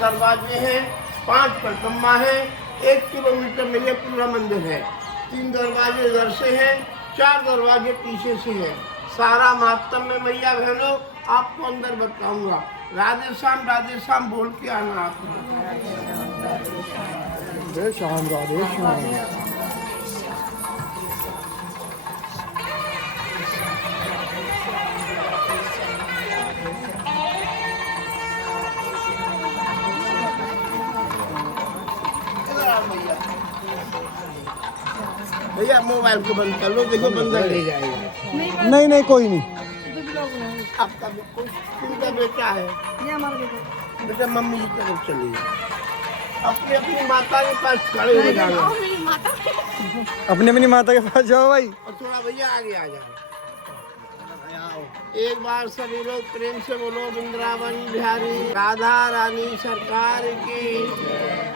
दरवाजे हैं, 5 परिक्रमा है, 1 किलोमीटर में ये पूरा मंदिर है। 3 दरवाजे इधर से हैं, 4 दरवाजे पीछे से हैं। सारा महात्म्य मैया बहनों आपको अंदर बताऊंगा। राधे श्याम बोल के आना आप। राधे श्याम राधे श्याम। भैया मोबाइल को बंद कर लो, देखो बंदा ले जाएगा। नहीं कोई नहीं। आपका किनका बेटा है? ये हमारा बेटा। बेटा मम्मी की तरफ चलिए, अपनी माता के पास खड़े हो जाना। अपनी माता के पास जाओ भाई। और थोड़ा भैया आगे आ जाओ। एक बार सभी लोग प्रेम से बोलो वृंदावन बिहारी राधा रानी सरकार की,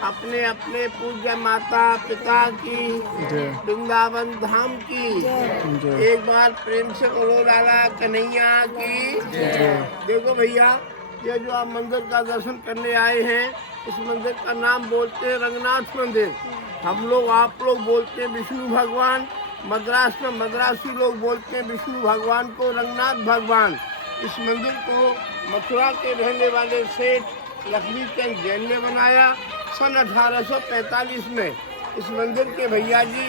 अपने अपने पूज्य माता पिता की, वृंदावन धाम की। एक बार प्रेम से बोलो लाला कन्हैया की। देखो भैया, ये जो आप मंदिर का दर्शन करने आए हैं, इस मंदिर का नाम बोलते हैं रंगनाथ मंदिर। हम लोग आप लोग बोलते हैं विष्णु भगवान। मद्रास में मद्रासी लोग बोलते हैं विष्णु भगवान को रंगनाथ भगवान। इस मंदिर को मथुरा के रहने वाले सेठ लक्ष्मीचंद जैन ने बनाया सन 1845 में। इस मंदिर के भैया जी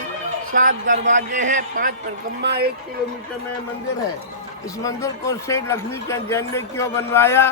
7 दरवाजे हैं, 5 परिक्रमा, 1 किलोमीटर में मंदिर है। इस मंदिर को सेठ लक्ष्मीचंद जैन ने क्यों बनवाया?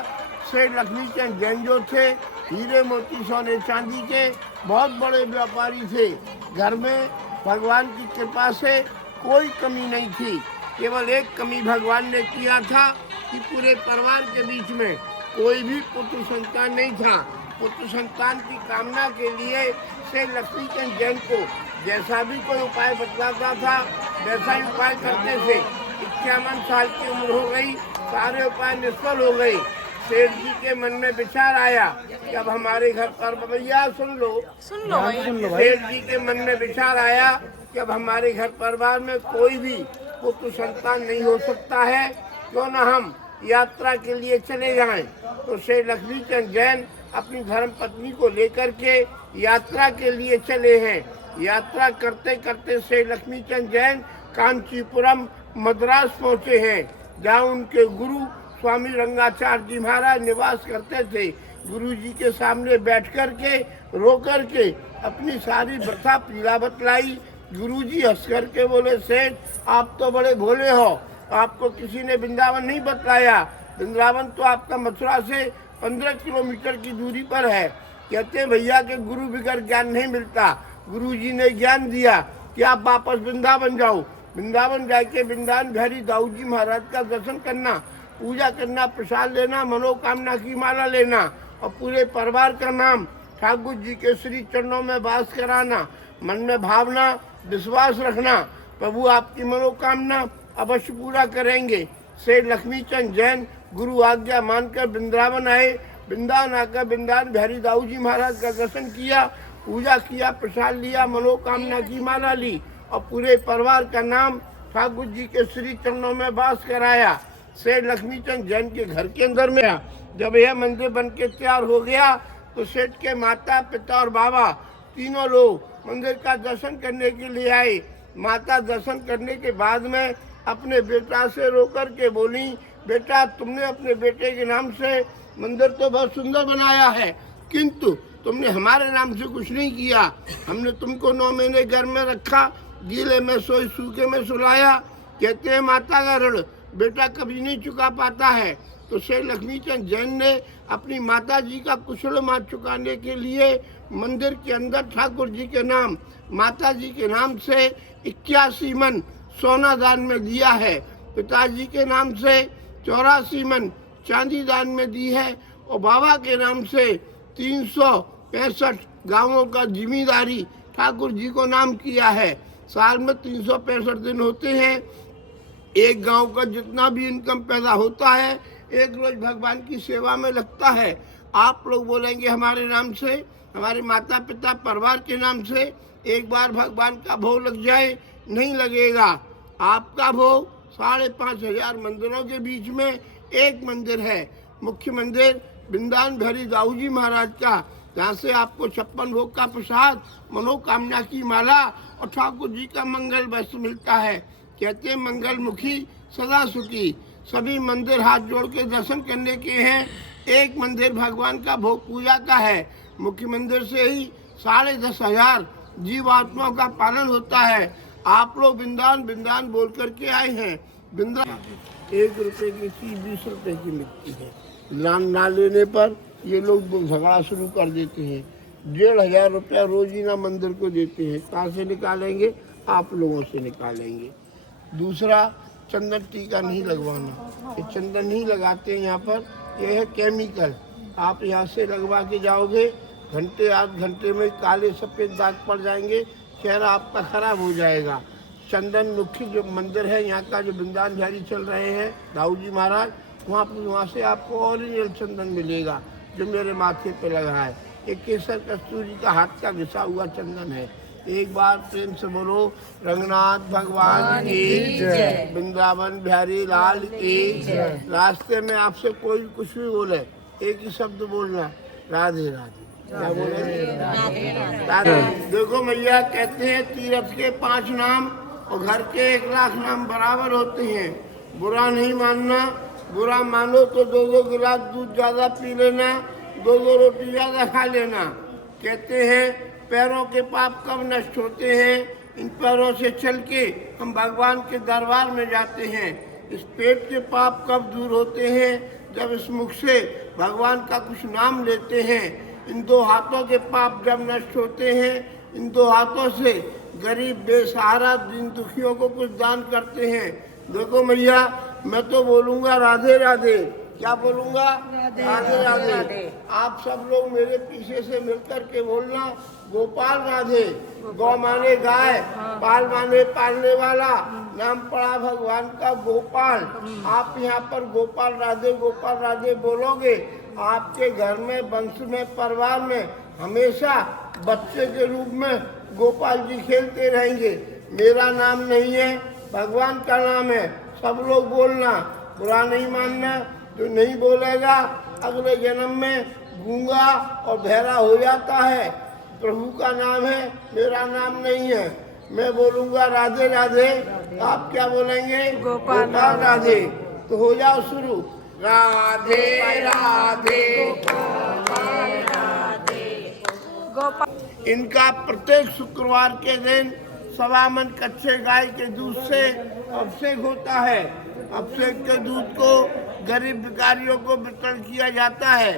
सेठ लक्ष्मीचंद जैन जो थे हीरे मोती सोने चांदी के बहुत बड़े व्यापारी थे। घर में भगवान की कृपा से कोई कमी नहीं थी। केवल एक कमी भगवान ने किया था कि पूरे परिवार के बीच में कोई भी पुत्र संतान नहीं था। पुत्र संतान की कामना के लिए से लक्ष्मीचंद जैन को जैसा भी कोई उपाय बतलाता था वैसा ही उपाय करते थे। 51 साल की उम्र हो गई, सारे उपाय निष्फल हो गए। सेठ जी के मन में विचार आया कि अब हमारे घर पर भैया सुन लो सेठ जी के मन में विचार आया कि अब हमारे घर परिवार में कोई भी पुत्र संतान नहीं हो सकता है, क्यों न हम यात्रा के लिए चले जाएं। तो सेठ लक्ष्मीचंद जैन अपनी धर्म पत्नी को लेकर के यात्रा के लिए चले हैं। यात्रा करते करते सेठ लक्ष्मीचंद जैन कांचीपुरम मद्रास पहुँचे हैं, जहाँ उनके गुरु स्वामी रंगाचार्य जी महाराज निवास करते थे। गुरु जी के सामने बैठ कर के रो कर के अपनी सारी व्यथा पीड़ा बतलाई। गुरु जी हंस कर के बोले, सेठ आप तो बड़े भोले हो, आपको किसी ने वृंदावन नहीं बतलाया। वृंदावन तो आपका मथुरा से 15 किलोमीटर की दूरी पर है। कहते हैं भैया के गुरु बगैर ज्ञान नहीं मिलता। गुरु जी ने ज्ञान दिया कि आप वापस वृंदावन जाओ। वृंदावन जाके वृंदावन बिहारी दाऊ जी महाराज का दर्शन करना, पूजा करना, प्रसाद लेना, मनोकामना की माला लेना और पूरे परिवार का नाम ठाकुर जी के श्री चरणों में वास कराना। मन में भावना विश्वास रखना, प्रभु आपकी मनोकामना अवश्य पूरा करेंगे। सेठ लक्ष्मीचंद जैन गुरु आज्ञा मानकर वृंदावन आए। वृंदावन आकर वृंदावन बिहारी दाऊ जी महाराज का दर्शन किया, पूजा किया, प्रसाद लिया, मनोकामना की माला ली और पूरे परिवार का नाम ठाकुर जी के श्री चरणों में वास कराया। सेठ लक्ष्मीचंद जैन के घर के अंदर में जब यह मंदिर बन के तैयार हो गया तो सेठ के माता पिता और बाबा तीनों लोग मंदिर का दर्शन करने के लिए आए। माता दर्शन करने के बाद में अपने बेटा से रो कर के बोली, बेटा तुमने अपने बेटे के नाम से मंदिर तो बहुत सुंदर बनाया है, किंतु तुमने हमारे नाम से कुछ नहीं किया। हमने तुमको 9 महीने घर में रखा, गीले में सोई सूखे में सुलाया। कहते हैं माता का ऋण बेटा कभी नहीं चुका पाता है। तो सेठ लक्ष्मीचंद जैन ने अपनी माता जी का कुशलमार्ग चुकाने के लिए मंदिर के अंदर ठाकुर जी के नाम, माता जी के नाम से 81 मन सोना दान में दिया है। पिताजी के नाम से 84 मन चांदी दान में दी है और बाबा के नाम से 365 गांवों का जिम्मेदारी ठाकुर जी को नाम किया है। साल में 365 दिन होते हैं। एक गांव का जितना भी इनकम पैदा होता है एक रोज भगवान की सेवा में लगता है। आप लोग बोलेंगे हमारे नाम से, हमारे माता पिता परिवार के नाम से एक बार भगवान का भोग लग जाए, नहीं लगेगा। आपका भोग 5,500 मंदिरों के बीच में एक मंदिर है। मुख्य मंदिर वृंदावन बिहारी दाऊ जी महाराज का, जहाँ से आपको 56 भोग का प्रसाद, मनोकामना की माला और ठाकुर जी का मंगल वस्त्र मिलता है। कहते हैं मंगल मुखी सदा सुखी। सभी मंदिर हाथ जोड़ के दर्शन करने के हैं। एक मंदिर भगवान का भोग पूजा का है। मुख्य मंदिर से ही 10,500 जीवात्माओं का पालन होता है। आप लोग वृंदावन बोल करके आए हैं। वृंदावन 1 रुपए की चीज 20 रुपए की मिलती है। ना लेने पर ये लोग झगड़ा शुरू कर देते हैं। 1,500 रुपया रोजीना मंदिर को देते हैं। कहाँ से निकालेंगे? आप लोगों से निकालेंगे। दूसरा, चंदन टीका नहीं लगवाना। ये चंदन नहीं लगाते हैं यहाँ पर, यह है केमिकल। आप यहाँ से लगवा के जाओगे, घंटे 8 घंटे में काले सफ़ेद दाग पड़ जाएंगे, चेहरा आपका खराब हो जाएगा। चंदन मुखी जो मंदिर है यहाँ का, जो वृंदावन बिहारी चल रहे हैं दाऊ जी महाराज, वहाँ से आपको ओरिजिनल चंदन मिलेगा जो मेरे माथे पे लगा है। ये केसर कस्तूरी का हाथ का घिसा हुआ चंदन है। एक बार प्रेम से बोलो रंगनाथ भगवान की जय, वृंदावन बिहारी लाल की जय। रास्ते में आपसे कोई कुछ भी बोले, एक ही शब्द बोलना, राधे राधे। क्या बोले? राधे। देखो मैया कहते हैं तीर्थ के 5 नाम और घर के 1 लाख नाम बराबर होते हैं। बुरा नहीं मानना, बुरा मानो तो 2-2 गिलास दूध ज्यादा पी लेना, 2-2 रोटी ज्यादा खा लेना। कहते हैं पैरों के पाप कब नष्ट होते हैं? इन पैरों से चल के हम भगवान के दरबार में जाते हैं। इस पेट के पाप कब दूर होते हैं? जब इस मुख से भगवान का कुछ नाम लेते हैं। इन 2 हाथों के पाप जब नष्ट होते हैं, इन 2 हाथों से गरीब बेसहारा दिन दुखियों को कुछ दान करते हैं। देखो मैया, मैं तो बोलूँगा राधे राधे। क्या बोलूँगा? राधे राधे। आप सब लोग मेरे पीछे से मिलकर के बोलना, गोपाल राधे। गौ माने गाय, पाल माने पालने वाला, नाम पड़ा भगवान का गोपाल। आप यहाँ पर गोपाल राधे बोलोगे, आपके घर में, वंश में, परिवार में हमेशा बच्चे के रूप में गोपाल जी खेलते रहेंगे। मेरा नाम नहीं है, भगवान का नाम है। सब लोग बोलना, बुरा नहीं मानना। जो नहीं बोलेगा अगले जन्म में गूंगा और बहरा हो जाता है। प्रभु का नाम है, मेरा नाम नहीं है। मैं बोलूँगा राधे राधे, आप क्या बोलेंगे? गोपाल राधे। तो हो जाओ शुरू, राधे राधे गोपाल। इनका प्रत्येक शुक्रवार के दिन 1.25 मन कच्चे गाय के दूध से अभिषेक होता है। अभिषेक के दूध को गरीब भिखारियों को वितरण किया जाता है।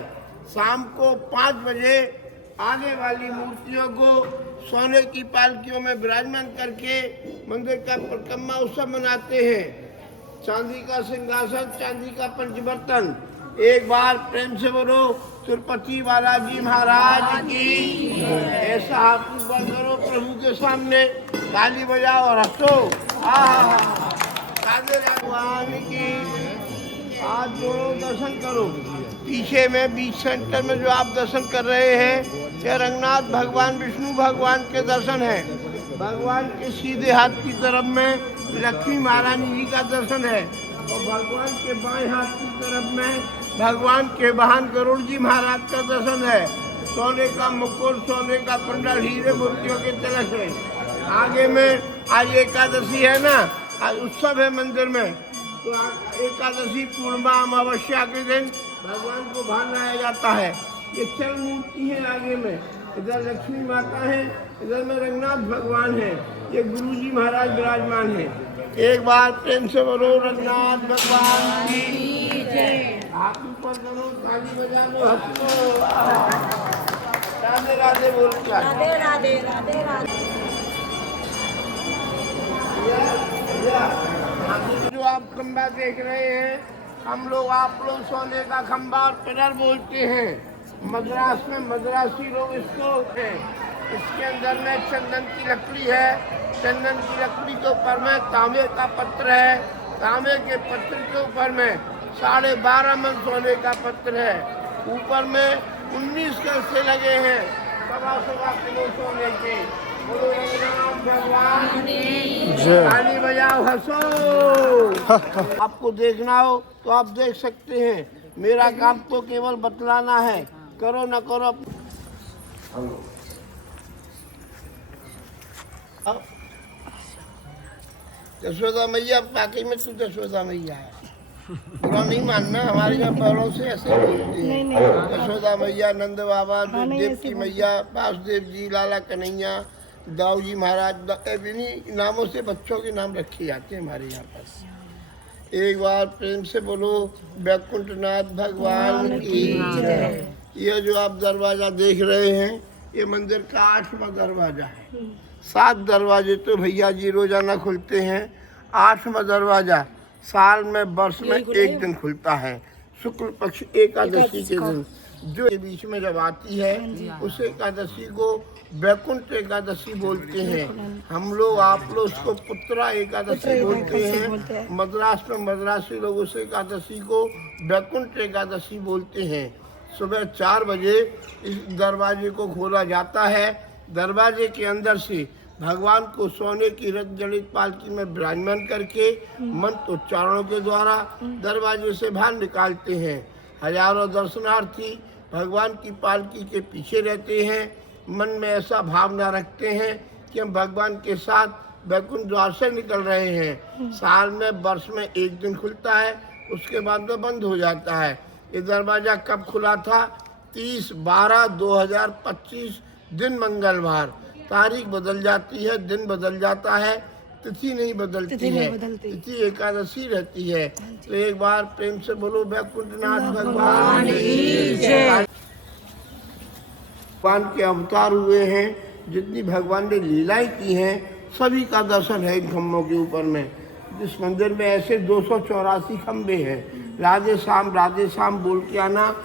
शाम को 5 बजे आगे वाली मूर्तियों को सोने की पालकियों में विराजमान करके मंदिर का परिक्रमा उत्सव मनाते हैं। चांदी का सिंहासन, चांदी का पंचबर्तन। एक बार प्रेम से बोलो तिरुपति बालाजी महाराज की। ऐसा हाथ ऊपर करो प्रभु के सामने, ताली बजाओ और हंसो। राधे भगवान की। हाथ जोड़ो, दर्शन करो। पीछे में बीच सेंटर में जो आप दर्शन कर रहे हैं, ये रंगनाथ भगवान विष्णु भगवान के दर्शन है। भगवान के सीधे हाथ की तरफ में लक्ष्मी महारानी जी का दर्शन है और भगवान के बाएं हाथ की तरफ में भगवान के वाहन गरुड़ जी महाराज का दर्शन है। सोने का मुकुट, सोने का कुंडल, हीरे मोतियों के तिलक है। आगे में आज एकादशी है ना, आज उत्सव है मंदिर में। तो एकादशी पूर्णिमा अमावस्या के दिन भगवान को बाहर लाया जाता है। ये 4 मूर्ति है आगे में, इधर लक्ष्मी माता है, इधर में रंगनाथ भगवान है, ये गुरु जी महाराज विराजमान है। एक बार प्रेम से बोलो रंगनाथ भगवान की जय। हाथ ऊपर करो, ताली बजा लो, हंसो। राधे राधे बोल क्या? राधे राधे राधे राधे। जो आप खंबा देख रहे हैं, हम लोग आप लोग सोने का खंबा और पिलर बोलते हैं। मद्रास में मद्रासी लोग इसको हैं। इसके अंदर में चंदन की लकड़ी है। चंदन की लकड़ी के ऊपर में तांबे का पत्र है। तांबे के पत्र के ऊपर में 12.5 मन सोने का पत्र है। ऊपर में 19 कलशे लगे हैं, 1.25 किलो सोने के। बोलो रंगनाथ भगवान ताली बजाओ, हंसो। आपको देखना हो तो आप देख सकते हैं। मेरा काम तो केवल बतलाना है, करो न करो। यशोदा मैया, वाकई में तू यशोदा मैया है। बुरा नहीं मानना, हमारे यहाँ बड़ों से ऐसे बोलते हैं। यशोदा मैया, नंद बाबा, देव की मैया, वासुदेव जी, लाला कन्हैया, दाऊ जी महाराज, इन्हीं नामों से बच्चों के नाम रखे जाते हैं हमारे यहाँ पर। एक बार प्रेम से बोलो वैकुंठनाथ भगवान की जय। ये जो आप दरवाजा देख रहे हैं, ये मंदिर का 8वां दरवाजा है। 7 दरवाजे तो भैया जी रोजाना खुलते हैं, 8वां दरवाजा साल में वर्ष में एक दिन खुलता है, शुक्ल पक्ष एकादशी के दिन, जो के बीच में जब आती है उस एकादशी को वैकुंठ एकादशी बोलते हैं। हम लोग, आप लोग उसको पुत्रा एकादशी बोलते हैं। मद्रास में मद्रासी लोग उस एकादशी को वैकुंठ एकादशी बोलते हैं। सुबह 4 बजे इस दरवाजे को खोला जाता है। दरवाजे के अंदर से भगवान को सोने की रथ जड़ित पालकी में विराजमान करके मंत्र उच्चारणों के द्वारा दरवाजे से बाहर निकालते हैं। हजारों दर्शनार्थी भगवान की पालकी के पीछे रहते हैं, मन में ऐसा भावना रखते हैं कि हम भगवान के साथ वैकुंठ द्वार से निकल रहे हैं। साल में वर्ष में एक दिन खुलता है, उसके बाद तो बंद हो जाता है। ये दरवाजा कब खुला था? 30/12/2025 दिन मंगलवार। तारीख बदल जाती है, दिन बदल जाता है, तिथि नहीं बदलती है, तिथि एकादशी रहती है। तो एक बार प्रेम से बोलो वैकुंठनाथ भगवान की जय। भगवान के अवतार हुए हैं, जितनी भगवान ने लीलाएं की हैं सभी का दर्शन है इन खम्भों के ऊपर में। इस मंदिर में ऐसे 284 खम्भे हैं। राधे श्याम बोल के आना,